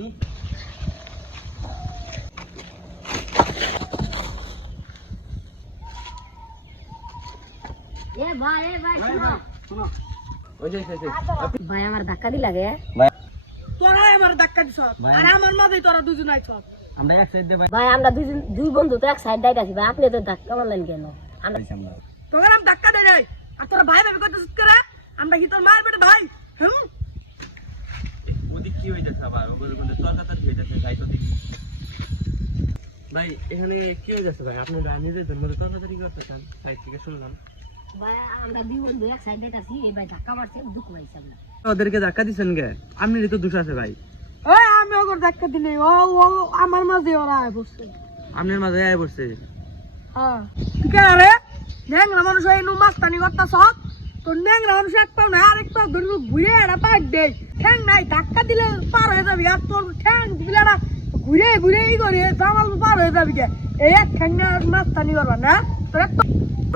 আমু এ ভাই শোনো ওই যে ভাই আমার ধাক্কা দি লাগে তোরা আমার ধাক্কা দিছ আর আমার মাঝেই তোরা দুজন আইছ আমরা এক সাইড দিয়ে ভাই আমরা দুই বন্ধু তো এক সাইড দাইতাছি ভাই আপনি তো ধাক্কা মারলেন কেন আমরা তোরা আমি ধাক্কা দেই নাই আর তোরা ভাই ভাই করতেছিস করে আমরা কি তোর মার বেটা ভাই ওদিক কি হইতেছে আবার ওগুলো কিন্তু তরকারি হইতেছে তাই তো দেখি ভাই এখানে কি হয়ে যাচ্ছে ভাই আপনারা নিজেদের মধ্যে তরকারি করতেছেন সাইড থেকে শুনলাম ভাই আমরা দুই বন্ধু এক সাইড দাইতাছি এই ভাই ধাক্কা মারছে দুঃখ পাইছি আমরা ওদেরকে ধাক্কা দিচ্ছেন কে আপনারই তো দোষ আছে ভাই ওই আমি ওগর ধাক্কা দিই নাই ও আমার মাঝে ওরা আয় বসছে আপনার মাঝে আয় পড়ছে হ্যাঁ ঠিক আছে ন্যাংরা মানুষ এই নু মাস্তানি করতাছ তোর ন্যাংরা মানুষ এক পাও না আরেক পাও ধরবো ঘুরে এটা পাক দেয় ঠ্যাং নাই ধাক্কা দিলে পার হয়ে যাবি আর তোর ঠ্যাং দিলে না ঘুরে ঘুরে ই করে জামাল পার হয়ে যাবি কে এই এক ঠ্যাং না মাস্তানি করবা না তোর একটা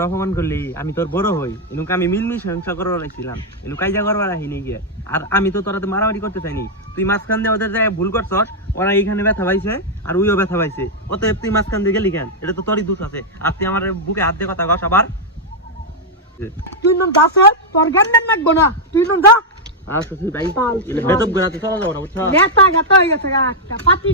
অপমান করলি আমি তোর বড় হই এনুকে আমি মিলমিশ হিংসা করবার রাখছিলাম এনু কাইজা করবার রাখিনি গিয়ে আর আমি তো তোরা তো মারামারি করতে চাইনি তুই মাঝখান দিয়ে ওদের জায়গায় ভুল করছস ওরা এইখানে ব্যথা পাইছে আর ওইও ব্যথা পাইছে অতএব তুই মাঝখান দিয়ে গেলি কেন এটা তো তোরই দোষ আছে আর তুই আমার বুকে হাত দিয়ে কথা কস আবার তুই নুন যাচ্ছে তোর জ্ঞান দেন রাখবো না তুই নুন যা আচ্ছা তুই ভাই বেতব গোড়াতে চলা যাবো না বুঝছো নেতা গাতা হয়ে গেছে একটা পাতি